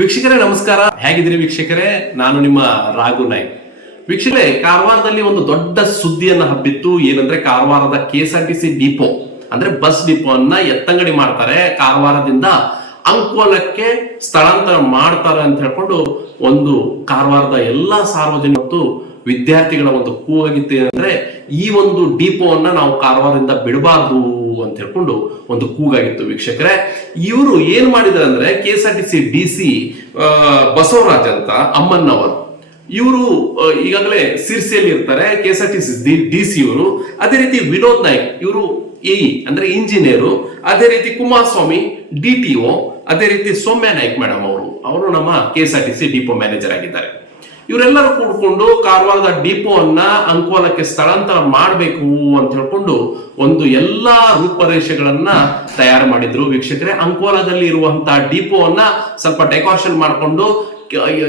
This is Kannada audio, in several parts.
ವೀಕ್ಷಕರೇ ನಮಸ್ಕಾರ, ಹೇಗಿದ್ದೀರಿ ವೀಕ್ಷಕರೇ? ನಾನು ನಿಮ್ಮ ರಾಘು ನಾಯ್ಕ್. ವೀಕ್ಷಕರೇ, ಕಾರವಾರದಲ್ಲಿ ಒಂದು ದೊಡ್ಡ ಸುದ್ದಿಯನ್ನ ಹಬ್ಬಿತ್ತು. ಏನಂದ್ರೆ ಕಾರವಾರದ KSRTC ಡಿಪೋ ಅಂದ್ರೆ ಬಸ್ ಡಿಪೋ ಅನ್ನ ಎತ್ತಂಗಡಿ ಮಾಡ್ತಾರೆ, ಕಾರವಾರದಿಂದ ಅಂಕೋಲಕ್ಕೆ ಸ್ಥಳಾಂತರ ಮಾಡ್ತಾರೆ ಅಂತ ಹೇಳ್ಕೊಂಡು ಒಂದು ಕಾರವಾರದ ಎಲ್ಲಾ ಸಾರ್ವಜನಿಕರು ವಿದ್ಯಾರ್ಥಿಗಳ ಒಂದು ಕೂಗಾಗಿತ್ತು. ಅಂದ್ರೆ ಈ ಒಂದು ಡಿಪೋವನ್ನ ನಾವು ಕಾರವಾರದಿಂದ ಬಿಡಬಾರ್ದು ಅಂತ ಹೇಳ್ಕೊಂಡು ಒಂದು ಕೂಗಾಗಿತ್ತು. ವೀಕ್ಷಕರೇ, ಇವರು ಏನ್ ಮಾಡಿದ್ದಾರೆ ಅಂದ್ರೆ KSRTC DC ಬಸವರಾಜ್ ಅಂತ ಅಮ್ಮನ್ನವರು, ಇವರು ಈಗಾಗಲೇ ಸಿರ್ಸಿಯಲ್ಲಿ ಇರ್ತಾರೆ. KSRTC DC ಇವರು, ಅದೇ ರೀತಿ ವಿನೋದ್ ನಾಯ್ಕ್ ಇವರು ಅಂದ್ರೆ ಇಂಜಿನಿಯರು, ಅದೇ ರೀತಿ ಕುಮಾರಸ್ವಾಮಿ DTO, ಅದೇ ರೀತಿ ಸೌಮ್ಯ ನಾಯ್ಕ್ ಮೇಡಮ್ ಅವರು ನಮ್ಮ KSRTC ಡಿಪೋ ಮ್ಯಾನೇಜರ್ ಆಗಿದ್ದಾರೆ. ಇವರೆಲ್ಲರೂ ಕೂಡ್ಕೊಂಡು ಕಾರವಾರದ ಡಿಪೋ ಅನ್ನ ಅಂಕೋಲಕ್ಕೆ ಸ್ಥಳಾಂತರ ಮಾಡಬೇಕು ಅಂತ ಹೇಳ್ಕೊಂಡು ಒಂದು ಎಲ್ಲಾ ರೂಪರೇಷೆಗಳನ್ನ ತಯಾರು ಮಾಡಿದ್ರು. ವೀಕ್ಷಕರೇ, ಅಂಕೋಲದಲ್ಲಿ ಇರುವಂತಹ ಡಿಪೋ ಅನ್ನ ಸ್ವಲ್ಪ ಡೆಕೋರೇಷನ್ ಮಾಡಿಕೊಂಡು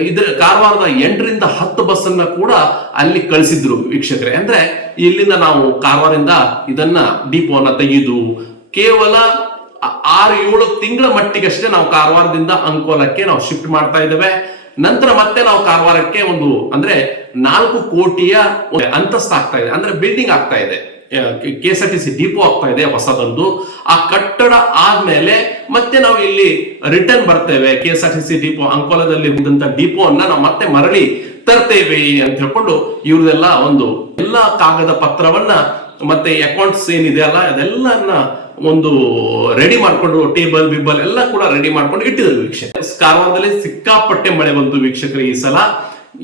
ಇದ್ರ ಕಾರವಾರದ 8 ರಿಂದ 10 ಬಸ್ ಅನ್ನ ಕೂಡ ಅಲ್ಲಿ ಕಳಿಸಿದ್ರು. ವೀಕ್ಷಕರೇ, ಅಂದ್ರೆ ಇಲ್ಲಿಂದ ನಾವು ಕಾರವಾರದಿಂದ ಇದನ್ನ ಡಿಪೋ ಅನ್ನ ತೆಗೆದು ಕೇವಲ 6-7 ತಿಂಗಳ ಮಟ್ಟಿಗಷ್ಟೇ ನಾವು ಕಾರವಾರದಿಂದ ಅಂಕೋಲಕ್ಕೆ ನಾವು ಶಿಫ್ಟ್ ಮಾಡ್ತಾ ಇದ್ದೇವೆ. ನಂತರ ಮತ್ತೆ ನಾವು ಕಾರವಾರಕ್ಕೆ ಒಂದು ಅಂದ್ರೆ 4 ಕೋಟಿಯ ಅಂತಸ್ತು ಆಗ್ತಾ ಇದೆ, ಅಂದ್ರೆ ಬಿಲ್ಡಿಂಗ್ ಆಗ್ತಾ ಇದೆ, KSRTC ಡಿಪೋ ಆಗ್ತಾ ಇದೆ ಹೊಸದೊಂದು. ಆ ಕಟ್ಟಡ ಆದ್ಮೇಲೆ ಮತ್ತೆ ನಾವು ಇಲ್ಲಿ ರಿಟರ್ನ್ ಬರ್ತೇವೆ. KSRTC ಡಿಪೋ ಅಂಕೋಲದಲ್ಲಿ ಇದ್ದಂತ ಡಿಪೋ ಅನ್ನ ನಾವು ಮತ್ತೆ ಮರಳಿ ತರ್ತೇವೆ ಅಂತ ಹೇಳ್ಕೊಂಡು ಇವ್ರದೆಲ್ಲ ಒಂದು ಎಲ್ಲಾ ಕಾಗದ ಪತ್ರವನ್ನ ಮತ್ತೆ ಅಕೌಂಟ್ಸ್ ಏನಿದೆ ಅಲ್ಲ ಅದೆಲ್ಲನ್ನ ಒಂದು ರೆಡಿ ಮಾಡ್ಕೊಂಡು ಟೇಬಲ್ ಬಿಬ್ಬಲ್ ಎಲ್ಲ ಕೂಡ ರೆಡಿ ಮಾಡ್ಕೊಂಡು ಇಟ್ಟಿದ್ರು. ವೀಕ್ಷಕರು, ಕಾರವಾರದಲ್ಲಿ ಸಿಕ್ಕಾಪಟ್ಟೆ ಮಳೆ ಬಂತು. ವೀಕ್ಷಕರು,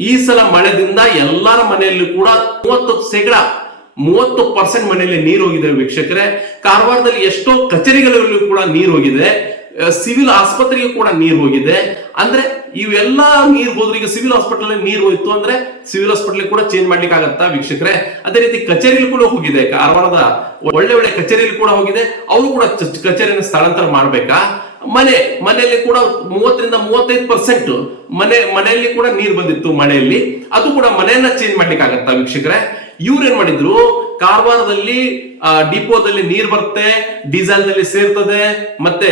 ಈ ಸಲ ಮಳೆದಿಂದ ಎಲ್ಲರ ಮನೆಯಲ್ಲೂ ಕೂಡ 30% ಮನೆಯಲ್ಲಿ ನೀರು ಹೋಗಿದೆ. ವೀಕ್ಷಕರೇ, ಕಾರವಾರದಲ್ಲಿ ಎಷ್ಟೋ ಕಚೇರಿಗಳಲ್ಲೂ ಕೂಡ ನೀರು ಹೋಗಿದೆ, ಸಿವಿಲ್ ಆಸ್ಪತ್ರೆಗೆ ಕೂಡ ನೀರು ಹೋಗಿದೆ. ಅಂದ್ರೆ ಇವೆಲ್ಲ ನೀರು ಹೋದ್ರೆ, ಈಗ ಸಿವಿಲ್ ಹಾಸ್ಪಿಟಲ್ ನೀರು ಹೋಯ್ತು ಅಂದ್ರೆ ಸಿವಿಲ್ ಹಾಸ್ಪಿಟಲ್ ಕೂಡ ಚೇಂಜ್ ಮಾಡ್ಲಿಕ್ಕೆ ಆಗತ್ತಾ ವೀಕ್ಷಕರೇ? ಅದೇ ರೀತಿ ಕಚೇರಿಯಲ್ಲಿ ಕೂಡ ಹೋಗಿದೆ, ಕಾರವಾರದ ಒಳ್ಳೆ ಕಚೇರಿಯಲ್ಲಿ ಕೂಡ ಹೋಗಿದೆ. ಅವರು ಕೂಡ ಕಚೇರಿಯನ್ನು ಸ್ಥಳಾಂತರ ಮಾಡ್ಬೇಕಾ? ಮನೆಯಲ್ಲಿ ಕೂಡ 30 ರಿಂದ 35% ಮನೆಯಲ್ಲಿ ಕೂಡ ನೀರು ಬಂದಿತ್ತು ಮಳೆಯಲ್ಲಿ, ಅದು ಕೂಡ ಮನೆಯನ್ನ ಚೇಂಜ್ ಮಾಡ್ಲಿಕ್ಕೆ ಆಗತ್ತಾ ವೀಕ್ಷಕರೇ? ಇವ್ರು ಏನ್ ಮಾಡಿದ್ರು, ಕಾರವಾರದಲ್ಲಿ ಡಿಪೋದಲ್ಲಿ ನೀರ್ ಬರುತ್ತೆ, ಡೀಸೆಲ್ ದಲ್ಲಿ ಸೇರ್ತದೆ, ಮತ್ತೆ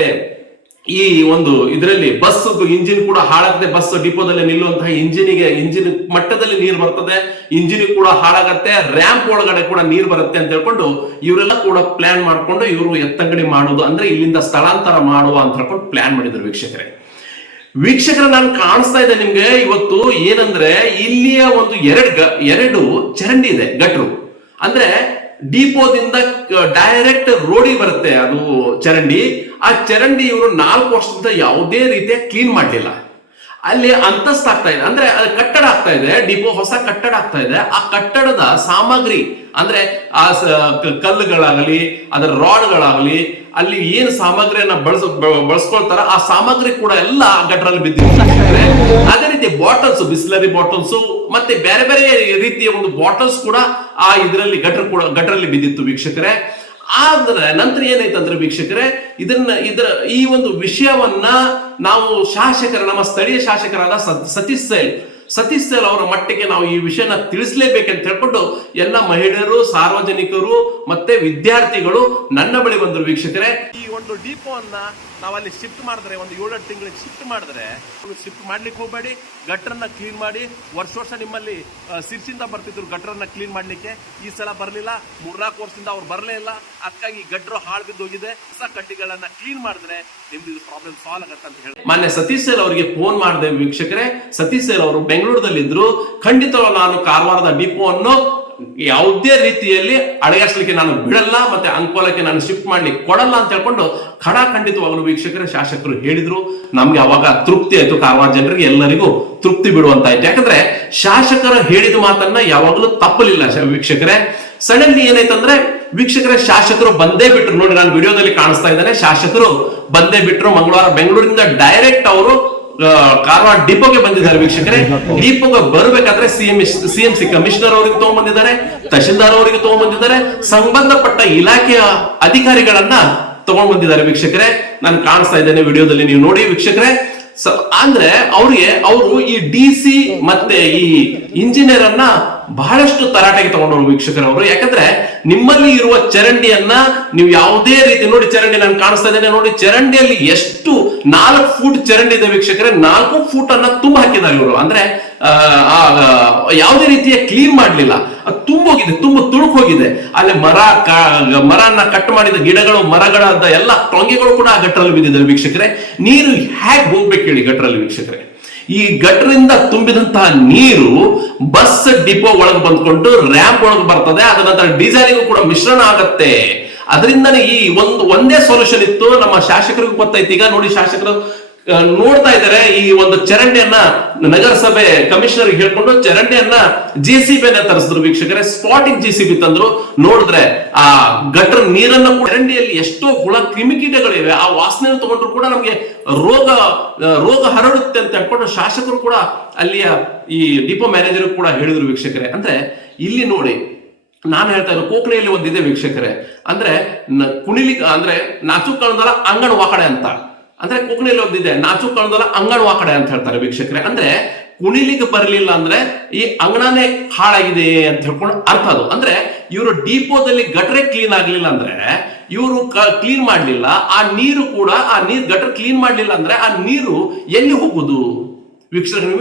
ಈ ಒಂದು ಇದರಲ್ಲಿ ಬಸ್ ಇಂಜಿನ್ ಕೂಡ ಹಾಳಾಗದೆ, ಬಸ್ ಡಿಪೋದಲ್ಲಿ ನಿಲ್ಲುವಂತಹ ಇಂಜಿನ್ ಮಟ್ಟದಲ್ಲಿ ನೀರು ಬರ್ತದೆ, ಇಂಜಿನ್ ಕೂಡ ಹಾಳಾಗತ್ತೆ, ರ್ಯಾಂಪ್ ಒಳಗಡೆ ಕೂಡ ನೀರು ಬರುತ್ತೆ ಅಂತ ಹೇಳ್ಕೊಂಡು ಇವರೆಲ್ಲ ಕೂಡ ಪ್ಲಾನ್ ಮಾಡ್ಕೊಂಡು ಇವರು ಎತ್ತಂಗಡಿ ಮಾಡೋದು ಅಂದ್ರೆ ಇಲ್ಲಿಂದ ಸ್ಥಳಾಂತರ ಮಾಡುವ ಅಂತ ಹೇಳ್ಕೊಂಡು ಪ್ಲಾನ್ ಮಾಡಿದ್ರು. ವೀಕ್ಷಕರ ನಾನು ಕಾಣಿಸ್ತಾ ಇದೆ ನಿಮ್ಗೆ ಇವತ್ತು ಏನಂದ್ರೆ ಇಲ್ಲಿಯ ಒಂದು ಎರಡು ಚರಂಡಿ ಇದೆ, ಗಟ್ರು. ಅಂದ್ರೆ ಡಿಪೋದಿಂದ ಡೈರೆಕ್ಟ್ ರೋಡಿಗೆ ಬರುತ್ತೆ ಅದು ಚರಂಡಿ. ಆ ಚರಂಡಿ ಇವರು 4 ವರ್ಷದಿಂದ ಯಾವುದೇ ರೀತಿಯ ಕ್ಲೀನ್ ಮಾಡ್ಲಿಲ್ಲ. ಅಲ್ಲಿ ಅಂತಸ್ತು ಆಗ್ತಾ ಇದೆ, ಅಂದ್ರೆ ಕಟ್ಟಡ ಆಗ್ತಾ ಇದೆ, ಡಿಪೋ ಹೊಸ ಕಟ್ಟಡ ಆಗ್ತಾ ಇದೆ. ಆ ಕಟ್ಟಡದ ಸಾಮಗ್ರಿ ಅಂದ್ರೆ ಆ ಕಲ್ಲುಗಳಾಗಲಿ ಅದರ ರಾಡ್ಗಳಾಗಲಿ ಅಲ್ಲಿ ಏನು ಸಾಮಗ್ರಿಯನ್ನ ಬಳಸ್ಕೊಳ್ತಾರ ಆ ಸಾಮಗ್ರಿ ಕೂಡ ಎಲ್ಲ ಗಟ್ಟರಲ್ಲಿ ಬಿದ್ದಿದೆ. ಅದೇ ರೀತಿ ಬಾಟಲ್ಸ್, ಬಿಸ್ಲರಿ ಬಾಟಲ್ಸ್ ಮತ್ತೆ ಬೇರೆ ಬೇರೆ ರೀತಿಯ ಒಂದು ಬಾಟಲ್ಸ್ ಕೂಡ ಆ ಇದರಲ್ಲಿ ಗಟ್ಟರಲ್ಲಿ ಬಿದ್ದಿತ್ತು. ವೀಕ್ಷಕರೇ, ಆದ್ರೆ ನಂತರ ಏನಾಯ್ತಂದ್ರೆ ವೀಕ್ಷಕರೇ, ಈ ಒಂದು ವಿಷಯವನ್ನ ನಾವು ನಮ್ಮ ಸ್ಥಳೀಯ ಶಾಸಕರಾದ ಸತೀಶ್ ಸೈಲ್ ಅವರ ಮಟ್ಟಿಗೆ ನಾವು ಈ ವಿಷಯನ ತಿಳಿಸಲೇಬೇಕಂತ ಹೇಳ್ಕೊಂಡು ಎಲ್ಲ ಮಹಿಳೆಯರು, ಸಾರ್ವಜನಿಕರು ಮತ್ತೆ ವಿದ್ಯಾರ್ಥಿಗಳು ನನ್ನ ಬಳಿ ಬಂದರು. ವೀಕ್ಷಕರೇ, ಈ ಒಂದು ಡಿಪೋ ಅನ್ನ ನಾವಲ್ಲಿ ಶಿಫ್ಟ್ ಮಾಡಿದ್ರೆ, ಒಂದು 7-8 ತಿಂಗಳಿಗೆ ಶಿಫ್ಟ್ ಮಾಡಿದ್ರೆ, ಶಿಫ್ಟ್ ಮಾಡ್ಲಿಕ್ಕೆ ಹೋಗಬೇಡಿ, ಗಟ್ರನ್ನ ಕ್ಲೀನ್ ಮಾಡಿ. ವರ್ಷ ನಿಮ್ಮಲ್ಲಿ ಸಿರ್ಸಿಂದ ಬರ್ತಿದ್ರು ಗಟ್ರನ್ನ ಕ್ಲೀನ್ ಮಾಡ್ಲಿಕ್ಕೆ, ಈ ಸಲ ಬರಲಿಲ್ಲ. 3-4 ವರ್ಷದಿಂದ ಅವ್ರು ಬರಲೇ ಇಲ್ಲ. ಅದಕ್ಕಾಗಿ ಗಟ್ರು ಹಾಳು ಬಿದ್ದು ಹೋಗಿದೆ. ಹೊಸ ಕಡ್ಡಿಗಳನ್ನ ಕ್ಲೀನ್ ಮಾಡಿದ್ರೆ ನಿಮ್ದು ಇದು ಪ್ರಾಬ್ಲಮ್ ಸಾಲ್ವ್ ಆಗತ್ತೆ ಅಂತ ಹೇಳಿ ಮೊನ್ನೆ ಸತೀಶ್ ಸೈಲ್ ಅವರಿಗೆ ಫೋನ್ ಮಾಡಿದೆ. ವೀಕ್ಷಕರೇ, ಸತೀಶ್ ಸೈಲ್ ಅವರು ಬೆಂಗಳೂರದಲ್ಲಿದ್ರು. ಖಂಡಿತವಾಗಿ ನಾನು ಕಾರವಾರದ ಡಿಪೋ ಅನ್ನು ಯಾವುದೇ ರೀತಿಯಲ್ಲಿ ಅಡಗಿಸ್ಲಿಕ್ಕೆ ನಾನು ಬಿಡಲ್ಲ, ಮತ್ತೆ ಅಂಕೋಲಕ್ಕೆ ನಾನು ಶಿಫ್ಟ್ ಮಾಡ್ಲಿಕ್ಕೆ ಕೊಡಲ್ಲ ಅಂತ ಹೇಳ್ಕೊಂಡು ಖಂಡಿತವಾಗಲು ವೀಕ್ಷಕರೇ ಶಾಸಕರು ಹೇಳಿದ್ರು. ನಮ್ಗೆ ಅವಾಗ ತೃಪ್ತಿ ಆಯ್ತು, ಕಾರವಾರ ಜನರಿಗೆ ಎಲ್ಲರಿಗೂ ತೃಪ್ತಿ ಬಿಡುವಂತಾಯ್ತು. ಯಾಕಂದ್ರೆ ಶಾಸಕರು ಹೇಳಿದ ಮಾತನ್ನ ಯಾವಾಗಲೂ ತಪ್ಪಲಿಲ್ಲ. ವೀಕ್ಷಕರೇ, ಸಡನ್ಲಿ ಏನಾಯ್ತಂದ್ರೆ ವೀಕ್ಷಕರೇ, ಶಾಸಕರು ಬಂದೇ ಬಿಟ್ರು. ನೋಡಿ, ನಾನು ವಿಡಿಯೋದಲ್ಲಿ ಕಾಣಿಸ್ತಾ ಇದ್ದೇನೆ, ಶಾಸಕರು ಬಂದೇ ಬಿಟ್ರು. ಮಂಗಳವಾರ ಬೆಂಗಳೂರಿಂದ ಡೈರೆಕ್ಟ್ ಅವರು ಕಾರವಾರ ಡಿಪೋಗೆ ಬಂದಿದ್ದಾರೆ. ವೀಕ್ಷಕರೇ, ಡಿಪೋಗೆ ಬರಬೇಕಾದ್ರೆ ಸಿಎಂಸಿ ಕಮಿಷನರ್ ಅವರಿಗೆ ತಗೊಂಡ್ಬಂದಿದ್ದಾರೆ, ತಹಶೀಲ್ದಾರ್ ಅವರಿಗೆ ತಗೊಂಡ್ಬಂದಿದ್ದಾರೆ, ಸಂಬಂಧಪಟ್ಟ ಇಲಾಖೆಯ ಅಧಿಕಾರಿಗಳನ್ನ ತಗೊಂಡ್ ಬಂದಿದ್ದಾರೆ. ವೀಕ್ಷಕರೇ, ನಾನು ಕಾಣಿಸ್ತಾ ಇದ್ದೇನೆ ವಿಡಿಯೋದಲ್ಲಿ, ನೀವು ನೋಡಿ ವೀಕ್ಷಕರೇ. ಅಂದ್ರೆ ಅವರು ಈ DC ಮತ್ತೆ ಈ ಇಂಜಿನಿಯರ್ ಅನ್ನ ಬಹಳಷ್ಟು ತರಾಟೆಗೆ ತಗೊಂಡವರು ವೀಕ್ಷಕರವರು. ಯಾಕಂದ್ರೆ ನಿಮ್ಮಲ್ಲಿ ಇರುವ ಚರಂಡಿಯನ್ನ ನೀವು ಯಾವುದೇ ರೀತಿ ನೋಡಿ, ಚರಂಡಿ ನಾನು ಕಾಣಿಸ್ತಾ ಇದ್ದೇನೆ ನೋಡಿ, ಚರಂಡಿಯಲ್ಲಿ ಎಷ್ಟು 4 ಫೂಟ್ ಚರಂಡಿ ಇದೆ ವೀಕ್ಷಕರೇ, 4 ಫೂಟ್ ಅನ್ನ ತುಂಬ ಹಾಕಿದ್ದಾರೆ ಇವರು. ಅಂದ್ರೆ ಯಾವುದೇ ರೀತಿಯ ಕ್ಲೀನ್ ಮಾಡ್ಲಿಲ್ಲ, ತುಂಬೋಗಿದೆ, ತುಂಬ ತುಳುಕೋಗಿದೆ. ಅಲ್ಲಿ ಮರನ್ನ ಕಟ್ ಮಾಡಿದ ಗಿಡಗಳು, ಮರಗಳ ಎಲ್ಲ ಟೊಂಗೆಗಳು ಕೂಡ ಆ ಗಟ್ಟರಲ್ಲಿ ಬಿದ್ದಿದ್ದಾರೆ ವೀಕ್ಷಕರೇ. ನೀರು ಹೇಗೆ ಹೋಗ್ಬೇಕು ಹೇಳಿ ಗಟ್ಟರಲ್ಲಿ ವೀಕ್ಷಕರೇ? ಈ ಗಟ್ಟರಿಂದ ತುಂಬಿದಂತಹ ನೀರು ಬಸ್ ಡಿಪೋ ಒಳಗೆ ಬಂದ್ಕೊಂಡು ರ್ಯಾಂಪ್ ಒಳಗೆ ಬರ್ತದೆ, ಅದ ನಂತರ ಡೀಸೆಲ್ಗೂ ಕೂಡ ಮಿಶ್ರಣ ಆಗತ್ತೆ. ಅದರಿಂದನೇ ಈ ಒಂದೇ ಸೊಲ್ಯೂಷನ್ ಇತ್ತು. ನಮ್ಮ ಶಾಸಕರಿಗೂ ಗೊತ್ತೈತಿ. ಈಗ ನೋಡಿ, ಶಾಸಕರು ನೋಡ್ತಾ ಇದ್ದಾರೆ ಈ ಒಂದು ಚರಂಡಿಯನ್ನ, ನಗರಸಭೆ ಕಮಿಷನರ್ ಹೇಳ್ಕೊಂಡು ಚರಂಡಿಯನ್ನ JCB ತರಿಸಿದ್ರು ವೀಕ್ಷಕರೇ. ಸ್ಪಾಟಿಂಗ್ JCB ತಂದ್ರು. ನೋಡಿದ್ರೆ ಆ ಗಟ್ರ ನೀರನ್ನ ಚರಂಡಿಯಲ್ಲಿ ಎಷ್ಟೋ ಹುಳ ಕ್ರಿಮಿಕೀಟಗಳಿವೆ, ಆ ವಾಸನೆ ತಗೊಂಡ್ರು ಕೂಡ ನಮ್ಗೆ ರೋಗ ಹರಡುತ್ತೆ ಅಂತ ಹೇಳ್ಕೊಂಡು ಶಾಸಕರು ಕೂಡ ಅಲ್ಲಿಯ ಈ ಡಿಪೋ ಮ್ಯಾನೇಜರ್ ಕೂಡ ಹೇಳಿದ್ರು ವೀಕ್ಷಕರೇ. ಅಂದ್ರೆ ಇಲ್ಲಿ ನೋಡಿ, ನಾನು ಹೇಳ್ತಾ ಇರೋ ಕೋಕಣಿಯಲ್ಲಿ ಒಂದಿದೆ ವೀಕ್ಷಕರೇ, ಅಂದ್ರೆ ಅಂದ್ರೆ ನಾಚು ಕಣದಲ್ಲ ಅಂಗಣ ವಾಕಡೆ ಅಂತ. ಅಂದ್ರೆ ಕುಣಿಲಿ ಒಂದಿದೆ, ನಾಚು ಕಣದಲ್ಲ ಅಂಗಣ ವಾಕಡೆ ಅಂತ ಹೇಳ್ತಾರೆ ವೀಕ್ಷಕರೇ. ಅಂದ್ರೆ ಕುಣಿಲಿಕ್ಕೆ ಬರಲಿಲ್ಲ ಅಂದ್ರೆ ಈ ಅಂಗಣನೇ ಹಾಳಾಗಿದೆ ಅಂತ ಹೇಳ್ಕೊಂಡು ಅರ್ಥ ಅದು. ಅಂದ್ರೆ ಇವರು ಡಿಪೋದಲ್ಲಿ ಗಟ್ರೆ ಕ್ಲೀನ್ ಆಗ್ಲಿಲ್ಲ ಅಂದ್ರೆ, ಇವರು ಕ್ಲೀನ್ ಮಾಡ್ಲಿಲ್ಲ, ಆ ನೀರು ಕೂಡ ಗಟ್ರ ಕ್ಲೀನ್ ಮಾಡ್ಲಿಲ್ಲ ಅಂದ್ರೆ ಆ ನೀರು ಎಲ್ಲಿ ಹೋಗುದು ವೀಕ್ಷಕರು?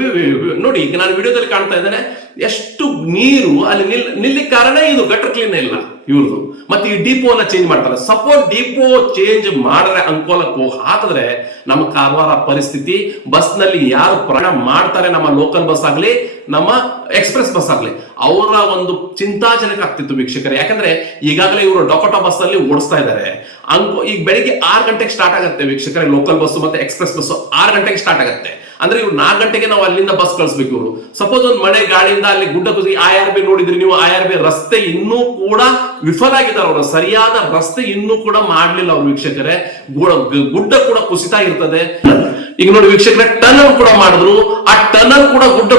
ನೋಡಿ, ಈಗ ನಾನು ವಿಡಿಯೋದಲ್ಲಿ ಕಾಣ್ತಾ ಇದ್ದೇನೆ, ಎಷ್ಟು ನೀರು ಅಲ್ಲಿ ನಿಲ್ಲಿಕ್ಕೆ ಕಾರಣ ಇದು ಗಟ್ರ ಕ್ಲೀನ್ ಇಲ್ಲ ಇವ್ರದ್ದು. ಮತ್ತೆ ಈ ಡಿಪೋನ ಚೇಂಜ್ ಮಾಡ್ತಾರೆ. ಸಪೋಸ್ ಡಿಪೋ ಚೇಂಜ್ ಮಾಡಿದ್ರೆ, ಅಂಕೋಲಕ್ಕೆ ಹಾಕಿದ್ರೆ ನಮ್ಮ ಕಾರವಾರ ಪರಿಸ್ಥಿತಿ, ಬಸ್ ನಲ್ಲಿ ಯಾರು ಪ್ರಯಾಣ ಮಾಡ್ತಾರೆ, ನಮ್ಮ ಲೋಕಲ್ ಬಸ್ ಆಗ್ಲಿ ನಮ್ಮ ಎಕ್ಸ್ಪ್ರೆಸ್ ಬಸ್ ಆಗ್ಲಿ, ಅವರ ಒಂದು ಚಿಂತಾಜನಕ ಆಗ್ತಿತ್ತು ವೀಕ್ಷಕರೇ. ಯಾಕಂದ್ರೆ ಈಗಾಗಲೇ ಇವರು ಡೊಕೋಟಾ ಬಸ್ ಅಲ್ಲಿ ಓಡಿಸ್ತಾ ಇದ್ದಾರೆ. ಈಗ ಬೆಳಿಗ್ಗೆ 6 ಗಂಟೆಗೆ ಸ್ಟಾರ್ಟ್ ಆಗುತ್ತೆ ವೀಕ್ಷಕರೇ, ಲೋಕಲ್ ಬಸ್ ಮತ್ತೆ ಎಕ್ಸ್ಪ್ರೆಸ್ ಬಸ್ 6 ಗಂಟೆಗೆ ಸ್ಟಾರ್ಟ್ ಆಗುತ್ತೆ. ಅಂದ್ರೆ ಇವ್ರು 4 ಗಂಟೆಗೆ ನಾವು ಅಲ್ಲಿಂದ ಬಸ್ ಕಳಿಸ್ಬೇಕು. ಇವರು ಸಪೋಸ್ ಒಂದು ಮಳೆ ಗಾಳಿಯಿಂದ ಅಲ್ಲಿ ಗುಡ್ಡ ಕುಸಿ IRB ನೋಡಿದ್ರಿ ನೀವು, IRB ರಸ್ತೆ ಇನ್ನೂ ಕೂಡ ವಿಫಲ ಆಗಿದ್ದಾರೆ. ಅವರು ಸರಿಯಾದ ರಸ್ತೆ ಇನ್ನೂ ಕೂಡ ಮಾಡ್ಲಿಲ್ಲ ಅವ್ರು ವೀಕ್ಷಕರೇ. ಗುಡ್ಡ ಕೂಡ ಕುಸಿತಾ ಇರ್ತದೆ. ಈಗ ನೋಡಿ ವೀಕ್ಷಕರೇ, ಟನಲ್ ಕೂಡ ಮಾಡಿದ್ರು, ಆ ಟನಲ್ ಕೂಡ ಗುಡ್ಡ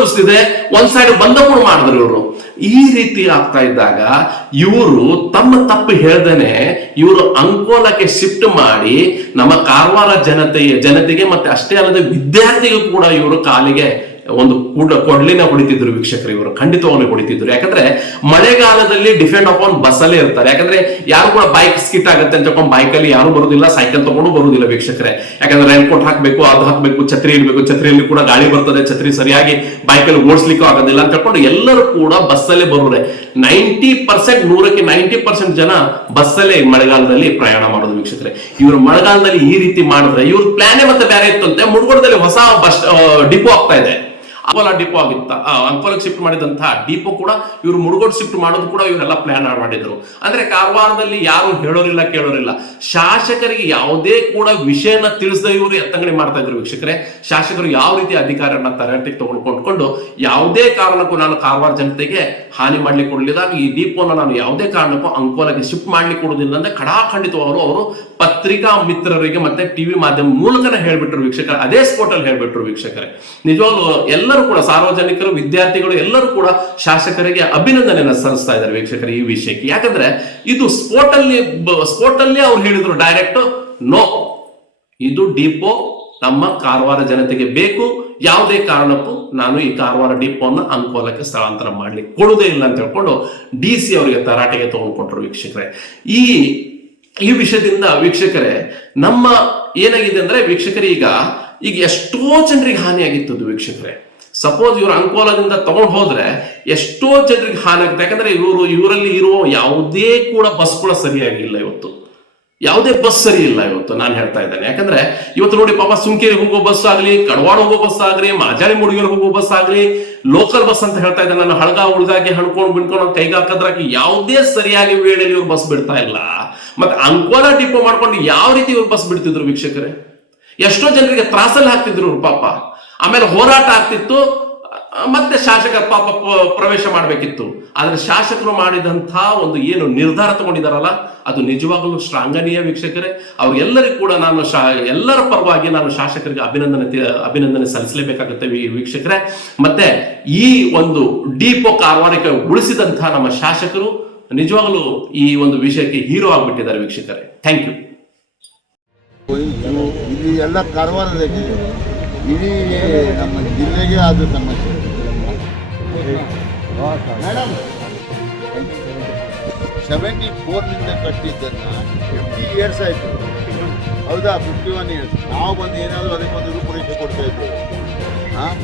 ಕುಸಿದಿದೆ. ಒಂದ್ ಸೈಡ್ ಬಂದ ಕೂಡ ಮಾಡಿದ್ರು ಇವರು. ಈ ರೀತಿ ಆಗ್ತಾ ಇದ್ದಾಗ ಇವರು ತಮ್ಮ ತಪ್ಪು ಹೇಳ್ದೇನೆ ಇವರು ಅಂಕೋಲಕ್ಕೆ ಶಿಫ್ಟ್ ಮಾಡಿ ನಮ್ಮ ಕಾರವಾರ ಜನತೆಗೆ ಮತ್ತೆ ಅಷ್ಟೇ ಅಲ್ಲದೆ ವಿದ್ಯಾರ್ಥಿಗಳು ಕೂಡ ಇವರು ಕಾಲಿಗೆ ಒಂದು ಕೊಡ್ಲಿನ ಹೊಡಿತಿದ್ರು ವೀಕ್ಷಕರು. ಇವರು ಖಂಡಿತವಾಗ್ಲೂ ಹೊಡಿತಿದ್ರು. ಯಾಕಂದ್ರೆ ಮಳೆಗಾಲದಲ್ಲಿ ಡಿಪೆಂಡ್ ಅಪಾನ್ ಬಸ್ ಅಲ್ಲೇ ಇರ್ತಾರೆ. ಯಾಕಂದ್ರೆ ಯಾರು ಕೂಡ ಬೈಕ್ ಸ್ಕಿಟ್ ಆಗುತ್ತೆ ಅಂತ ಹೇಳ್ಕೊಂಡು ಬೈಕ್ ಅಲ್ಲಿ ಯಾರು ಬರುದಿಲ್ಲ, ಸೈಕಲ್ ತಗೊಂಡು ಬರುದಿಲ್ಲ ವೀಕ್ಷಕರೇ. ಯಾಕಂದ್ರೆ ರೈನ್ ಕೋಟ್ ಹಾಕ್ಬೇಕು, ಅದು ಹಾಕ್ಬೇಕು, ಛತ್ರಿ ಇರ್ಬೇಕು, ಛತ್ರಿಯಲ್ಲಿ ಕೂಡ ಗಾಳಿ ಬರ್ತದೆ, ಛತ್ರಿ ಸರಿಯಾಗಿ ಬೈಕ್ ಅಲ್ಲಿ ಓಡಿಸ್ಲಿಕ್ಕೂ ಆಗೋದಿಲ್ಲ ಅಂತ ಹೇಳ್ಕೊಂಡು ಎಲ್ಲರೂ ಕೂಡ ಬಸ್ ಅಲ್ಲೇ ಬರೋರೆ. 90% ಜನ ಬಸ್ ಅಲ್ಲೇ ಮಳೆಗಾಲದಲ್ಲಿ ಪ್ರಯಾಣ ಮಾಡೋದು ವೀಕ್ಷಕರೇ. ಇವರು ಮಳೆಗಾಲದಲ್ಲಿ ಈ ರೀತಿ ಮಾಡಿದ್ರೆ ಇವ್ರ ಪ್ಲಾನೇ ಮತ್ತೆ ಬೇರೆ ಇತ್ತಂತೆ. ಮುಡುಗೋಡದಲ್ಲಿ ಹೊಸ ಬಸ್ ಡಿಪೋ ಆಗ್ತಾ ಇದೆ. ಅಂಕೋಲ ಡಿಪೋ ಆಗಿತ್ತ, ಅಂಕೋಲಕ್ಕೆ ಶಿಫ್ಟ್ ಮಾಡಿದಂತಹ ಡಿಪೋ ಕೂಡ ಇವರು ಮುಡುಗೋಡು ಶಿಫ್ಟ್ ಮಾಡೋದು ಕೂಡ ಇವರೆಲ್ಲ ಪ್ಲಾನ್ ಮಾಡಿದ್ರು. ಅಂದ್ರೆ ಕಾರವಾರದಲ್ಲಿ ಯಾರು ಹೇಳೋರಿಲ್ಲ ಕೇಳೋರಿಲ್ಲ. ಶಾಸಕರಿಗೆ ಯಾವುದೇ ಕೂಡ ವಿಷಯನ ತಿಳಿಸದೆ ಇವರು ಎತ್ತಂಗಡಿ ಮಾಡ್ತಾ ಇದ್ರು ವೀಕ್ಷಕರೇ. ಶಾಸಕರು ಯಾವ ರೀತಿ ಅಧಿಕಾರನ ತರಾಟೆಗೆ ಕೊಂಡ್ಕೊಂಡು ಯಾವುದೇ ಕಾರಣಕ್ಕೂ ನಾನು ಕಾರವಾರ ಜನತೆಗೆ ಹಾನಿ ಮಾಡ್ಲಿಕ್ಕೆ ಕೊಡಲಿಲ್ಲ, ಈ ಡಿಪೋನ ನಾನು ಯಾವುದೇ ಕಾರಣಕ್ಕೂ ಅಂಕೋಲಕ್ಕೆ ಶಿಫ್ಟ್ ಮಾಡ್ಲಿಕ್ಕೆ ಕೊಡುದಿಲ್ಲ ಅಂದ್ರೆ ಖಡಾಖಂಡಿತವರು ಅವರು ಪತ್ರಿಕಾ ಮಿತ್ರರಿಗೆ ಮತ್ತೆ ಟಿವಿ ಮಾಧ್ಯಮ ಮೂಲಕನೇ ಹೇಳ್ಬಿಟ್ರು ವೀಕ್ಷಕರ. ಅದೇ ಸ್ಪಾಟ್ ಅಲ್ಲಿ ಹೇಳ್ಬಿಟ್ರು ವೀಕ್ಷಕರೇ. ನಿಜವಾಗ್ಲೂ ಎಲ್ಲರೂ ಕೂಡ ಸಾರ್ವಜನಿಕರು, ವಿದ್ಯಾರ್ಥಿಗಳು ಎಲ್ಲರೂ ಕೂಡ ಶಾಸಕರಿಗೆ ಅಭಿನಂದನೆಯನ್ನು ಸಲ್ಲಿಸ್ತಾ ಇದ್ದಾರೆ ವೀಕ್ಷಕರು ಈ ವಿಷಯಕ್ಕೆ. ಯಾಕಂದ್ರೆ ಇದು ಸ್ಪೋರ್ಟ್ ಅಲ್ಲಿ ಅವ್ರು ಹೇಳಿದ್ರು ಡೈರೆಕ್ಟ್, ನೋ, ಇದು ಡಿಪೋ ನಮ್ಮ ಕಾರವಾರ ಜನತೆಗೆ ಬೇಕು, ಯಾವುದೇ ಕಾರಣಕ್ಕೂ ನಾನು ಈ ಕಾರವಾರ ಡಿಪೋನ ಅಂಕೋಲಕ್ಕೆ ಸ್ಥಳಾಂತರ ಮಾಡ್ಲಿಕ್ಕೆ ಕೊಡುವುದೇ ಇಲ್ಲ ಅಂತ ಹೇಳ್ಕೊಂಡು DC ಅವರಿಗೆ ತರಾಟೆಗೆ ತಗೊಂಡ್ಕೊಟ್ರು ವೀಕ್ಷಕರೇ. ಈ ವಿಷಯದಿಂದ ವೀಕ್ಷಕರೇ ನಮ್ಮ ಏನಾಗಿದೆ ಅಂದ್ರೆ ವೀಕ್ಷಕರೇ, ಈಗ ಎಷ್ಟೋ ಜನರಿಗೆ ಹಾನಿ ಆಗಿತ್ತು ವೀಕ್ಷಕರೇ. ಸಪೋಸ್ ಇವರು ಅಂಕೋಲದಿಂದ ತಗೊಂಡು ಹೋದ್ರೆ ಎಷ್ಟೋ ಜನರಿಗೆ ಹಾನಿ ಆಗುತ್ತೆ. ಯಾಕಂದ್ರೆ ಇವರಲ್ಲಿ ಇರುವ ಯಾವುದೇ ಕೂಡ ಬಸ್ ಕೂಡ ಸರಿಯಾಗಿಲ್ಲ ಇವತ್ತು. ಯಾವುದೇ ಬಸ್ ಸರಿ ಇಲ್ಲ ಇವತ್ತು, ನಾನು ಹೇಳ್ತಾ ಇದ್ದೇನೆ. ಯಾಕಂದ್ರೆ ಇವತ್ತು ನೋಡಿ ಪಾಪ ಸುಂಕೇರಿ ಹೋಗೋ ಬಸ್ ಆಗ್ಲಿ, ಕಡವಾಡ ಹೋಗೋ ಬಸ್ ಆಗ್ಲಿ, ಮಾಜಾಳಿ ಮುಡಿಗೆರೆ ಹೋಗೋ ಬಸ್ ಆಗ್ಲಿ, ಲೋಕಲ್ ಬಸ್ ಅಂತ ಹೇಳ್ತಾ ಇದ್ದೇನೆ ನಾನು, ಹಳಗ ಉಳ್ದಾಗಿ ಹಣ್ಕೊಂಡು ಬಿಣ್ಕೊಂಡು ಕೈಗೆ ಹಾಕದ್ರಾಗಿ ಯಾವುದೇ ಸರಿಯಾಗಿ ವೇಳೆಯಲ್ಲಿ ಇವ್ರು ಬಸ್ ಬಿಡ್ತಾ ಇಲ್ಲ. ಮತ್ತೆ ಅಂಕೋಲ ಡಿಪೋ ಮಾಡ್ಕೊಂಡು ಯಾವ ರೀತಿ ಇವ್ರು ಬಸ್ ಬಿಡ್ತಿದ್ರು ವೀಕ್ಷಕರೇ? ಎಷ್ಟೋ ಜನರಿಗೆ ತ್ರಾಸಲ್ಲಿ ಹಾಕ್ತಿದ್ರು ಪಾಪ. ಆಮೇಲೆ ಹೋರಾಟ ಆಗ್ತಿತ್ತು, ಮತ್ತೆ ಶಾಸಕರ ಪಾಪ ಪ್ರವೇಶ ಮಾಡಬೇಕಿತ್ತು. ಆದ್ರೆ ಶಾಸಕರು ಮಾಡಿದಂತಹ ಒಂದು ಏನು ನಿರ್ಧಾರ ತಗೊಂಡಿದಾರಲ್ಲ, ಅದು ನಿಜವಾಗಲೂ ಶ್ಲಾಘನೀಯ ವೀಕ್ಷಕರೇ. ಅವ್ರೆಲ್ಲರಿಗೂ ಕೂಡ ನಾನು ಎಲ್ಲರ ಪರವಾಗಿ ನಾನು ಶಾಸಕರಿಗೆ ಅಭಿನಂದನೆ ಸಲ್ಲಿಸಲೇಬೇಕಾಗುತ್ತೆ ವೀಕ್ಷಕರೇ. ಮತ್ತೆ ಈ ಒಂದು ಡಿಪೋ ಕಾರವಾರಕ್ಕೆ ಉಳಿಸಿದಂತಹ ನಮ್ಮ ಶಾಸಕರು ನಿಜವಾಗಲೂ ಈ ಒಂದು ವಿಷಯಕ್ಕೆ ಹೀರೋ ಆಗ್ಬಿಟ್ಟಿದ್ದಾರೆ ವೀಕ್ಷಕರೇ. Thank you. ಇಲ್ಲಿ ಎಲ್ಲ ಕಾರವಾರದಲ್ಲಿ ಇಡೀ ನಮ್ಮ ಜಿಲ್ಲೆಗೆ ಅದು ಸಮಸ್ಯೆ. ಮೇಡಮ್ 74ನಿಂದ ಕಟ್ಟಿದ್ದನ್ನು 50 ಇಯರ್ಸ್ ಆಯಿತು. ಹೌದಾ? 51 ಇಯರ್ಸ್ ನಾವು ಬಂದು ಏನಾದರೂ ಅದಕ್ಕೊಂದು ರೂಪುರೇಷೆ ಕೊಡ್ತಾ ಇದ್ದೇವೆ. ಹಾಂ,